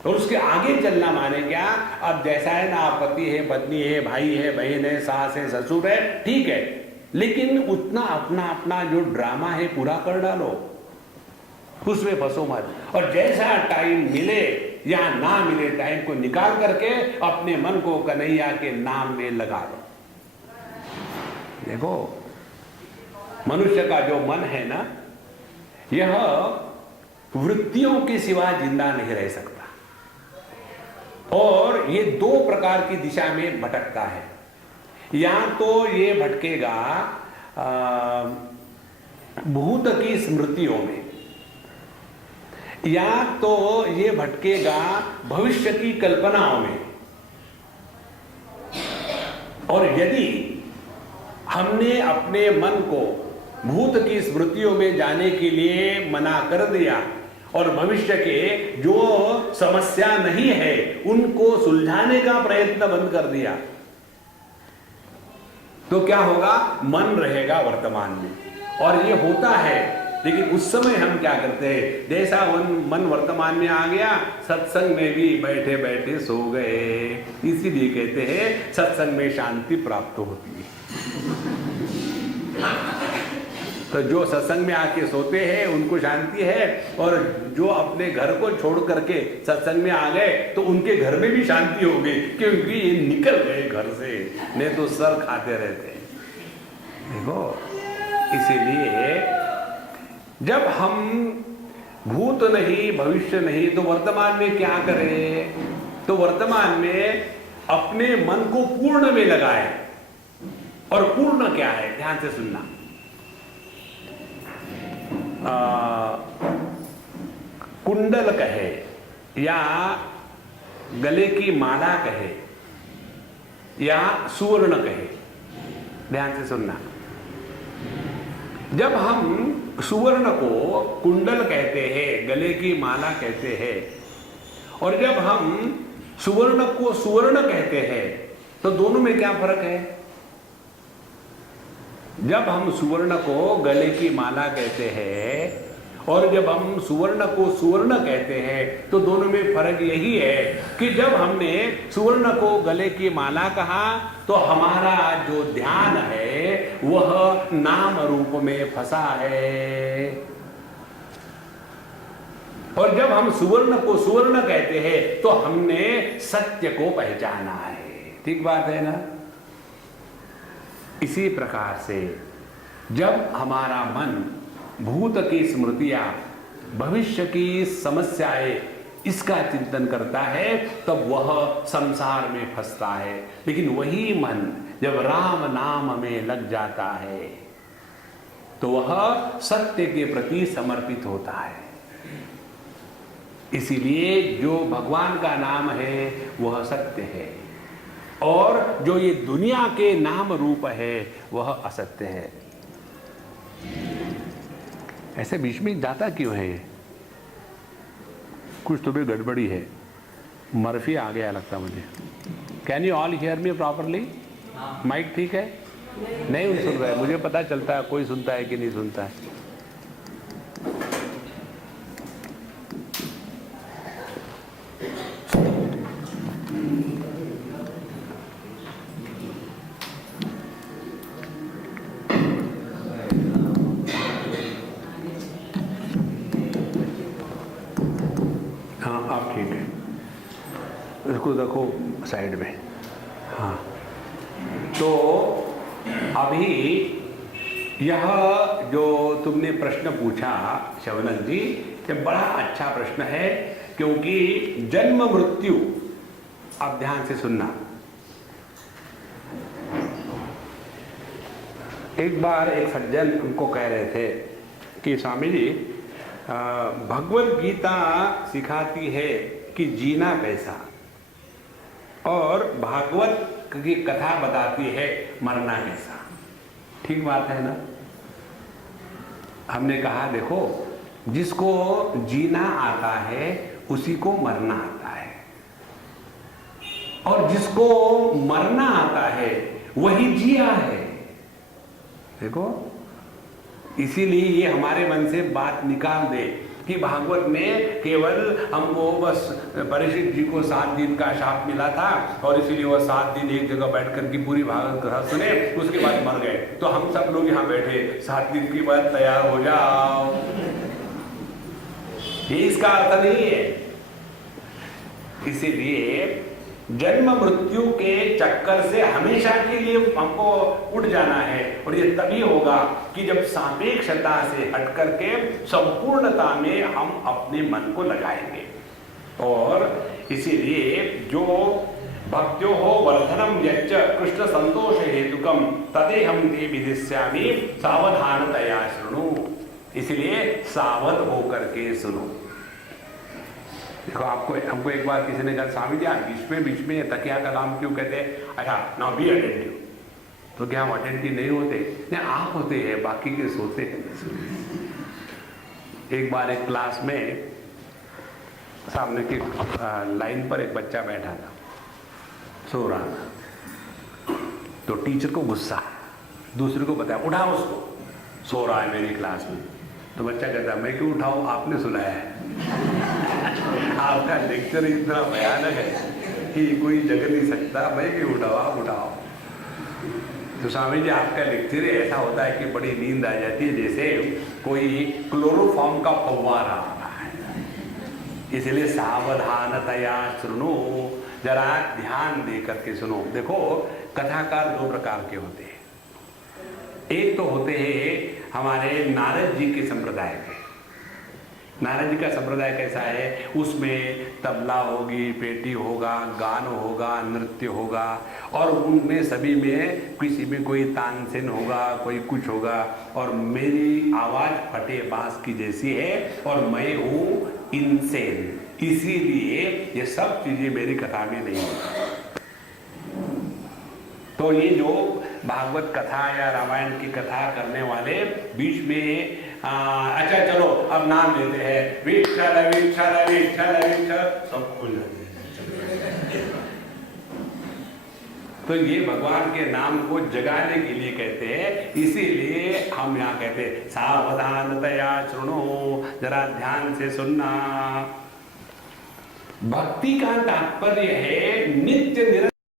और उसके आगे चलना माने क्या? अब जैसा है ना, पति है, पत्नी है, भाई है, बहन है, सास है, ससुर है, ठीक है, लेकिन उतना अपना अपना जो ड्रामा है पूरा कर डालो, उसमें फंसो मत। और जैसा टाइम मिले या ना मिले, टाइम को निकाल करके अपने मन को कन्हैया के नाम में लगा दो। देखो, मनुष्य का जो मन है ना, यह वृत्तियों के सिवा जिंदा नहीं रह सकता, और ये दो प्रकार की दिशा में भटकता है। या तो ये भटकेगा भूत की स्मृतियों में, या तो ये भटकेगा भविष्य की कल्पनाओं में। और यदि हमने अपने मन को भूत की स्मृतियों में जाने के लिए मना कर दिया और भविष्य के जो समस्या नहीं है उनको सुलझाने का प्रयत्न बंद कर दिया, तो क्या होगा? मन रहेगा वर्तमान में। और ये होता है, लेकिन उस समय हम क्या करते हैं? जैसा मन वर्तमान में आ गया, सत्संग में भी बैठे बैठे सो गए। इसीलिए कहते हैं सत्संग में शांति प्राप्त होती है। तो जो सत्संग में आके सोते हैं उनको शांति है, और जो अपने घर को छोड़ करके सत्संग में आ गए तो उनके घर में भी शांति हो गई, क्योंकि ये निकल गए घर से, नहीं तो सर खाते रहते। देखो, इसीलिए जब हम भूत नहीं, भविष्य नहीं, तो वर्तमान में क्या करें? तो वर्तमान में अपने मन को पूर्ण में लगाए। और पूर्ण क्या है? ध्यान से सुनना। कुंडल कहे या गले की माला कहे या सुवर्ण कहे, ध्यान से सुनना। जब हम सुवर्ण को कुंडल कहते हैं, गले की माला कहते हैं, और जब हम सुवर्ण को सुवर्ण कहते हैं, तो दोनों में क्या फर्क है? जब हम सुवर्ण को गले की माला कहते हैं और जब हम सुवर्ण को सुवर्ण कहते हैं, तो दोनों में फर्क यही है कि जब हमने सुवर्ण को गले की माला कहा तो हमारा जो ध्यान है वह नाम रूप में फंसा है, और जब हम सुवर्ण को सुवर्ण कहते हैं तो हमने सत्य को पहचाना है। ठीक बात है ना? इसी प्रकार से जब हमारा मन भूत की स्मृतियां, भविष्य की समस्याएं, इसका चिंतन करता है, तब वह संसार में फंसता है। लेकिन वही मन जब राम नाम में लग जाता है तो वह सत्य के प्रति समर्पित होता है। इसीलिए जो भगवान का नाम है वह सत्य है, और जो ये दुनिया के नाम रूप है वह असत्य है। ऐसे बीच में जाता क्यों है? कुछ तो भी गड़बड़ी है। मर्फी आ गया लगता मुझे। Can you all hear me properly? Mic ठीक है? नहीं सुन रहा है, मुझे पता चलता है कोई सुनता है कि नहीं सुनता है। देखो साइड में। हाँ, तो अभी यह जो तुमने प्रश्न पूछा शवनक जी, ये बड़ा अच्छा प्रश्न है, क्योंकि जन्म मृत्यु, आप ध्यान से सुनना। एक बार एक सज्जन उनको कह रहे थे कि स्वामी जी, भगवत गीता सिखाती है कि जीना कैसा, और भागवत की कथा बताती है मरना कैसा। ठीक बात है ना? हमने कहा देखो, जिसको जीना आता है उसी को मरना आता है, और जिसको मरना आता है वही जिया है। देखो, इसीलिए ये हमारे मन से बात निकाल दे कि भागवत में केवल हमको बस परीक्षित जी को 7 दिन का शाप मिला था और इसीलिए वो 7 दिन एक जगह बैठ कर की पूरी भागवत कथा सुने, उसके बाद मर गए। तो हम सब लोग यहाँ बैठे 7 दिन के बाद तैयार हो जाओ, ये इसका अर्थ नहीं है। इसीलिए जन्म मृत्यु के चक्कर से हमेशा के लिए हमको उठ जाना है, और ये तभी होगा कि जब सापेक्षता से हट करके संपूर्णता में हम अपने मन को लगाएंगे। और इसीलिए जो भक्त्यो हो वर्धनम यच्च कृष्ण संतोष हेतुकम तदे हम ते विदिष्यामि सावधानतया शृणु। इसलिए सावध होकर के सुनो। देखो, आपको हमको एक बार किसी ने कहा, स्वामी जी आप बीच में तकिया का नाम क्यों कहते हैं? अच्छा, नाउ बी अटेंटिव। तो क्या हम अटेंटिव नहीं होते? नहीं, आप होते हैं, बाकी के सोते हैं। एक बार एक क्लास में सामने की लाइन पर एक बच्चा बैठा था, सो रहा था। तो टीचर को गुस्सा, दूसरे को बताया उठाओ उसको, सो रहा है मेरी क्लास में। तो बच्चा कहता मैं क्यों उठाऊं, आपने सुनाया है। आपका लेक्चर इतना भयानक है कि कोई जग नहीं सकता, मैं क्यों उठाओ, आप उठाओ। तो स्वामी जी आपका लेक्चर ऐसा होता है कि बड़ी नींद आ जाती है, जैसे कोई क्लोरोफॉर्म का फव्वारा आ रहा है। इसलिए सावधानतया सुनो, जरा ध्यान दे करके सुनो। देखो, कथाकार 2 प्रकार के होते हैं। एक तो होते हैं हमारे नारद जी के संप्रदाय के। नारद जी का संप्रदाय कैसा है? उसमें तबला होगी, पेटी होगा, गान होगा, नृत्य होगा, और उनमें सभी में किसी में कोई तानसेन होगा, कोई कुछ होगा, और मेरी आवाज फटे बांस की जैसी है और मैं हूँ इनसेन, इसीलिए ये सब चीजें मेरी कथा में नहीं होती। तो ये जो भागवत कथा या रामायण की कथा करने वाले बीच में अच्छा चलो अब नाम लेते हैं, विठ्ठल विठ्ठल विठ्ठल विठ्ठल, सब खुल जाते हैं। तो ये भगवान के नाम को जगाने के लिए कहते हैं। इसीलिए हम यहाँ कहते हैं सावधानतया सुनो, जरा ध्यान से सुनना। भक्ति का तात्पर्य है नित्य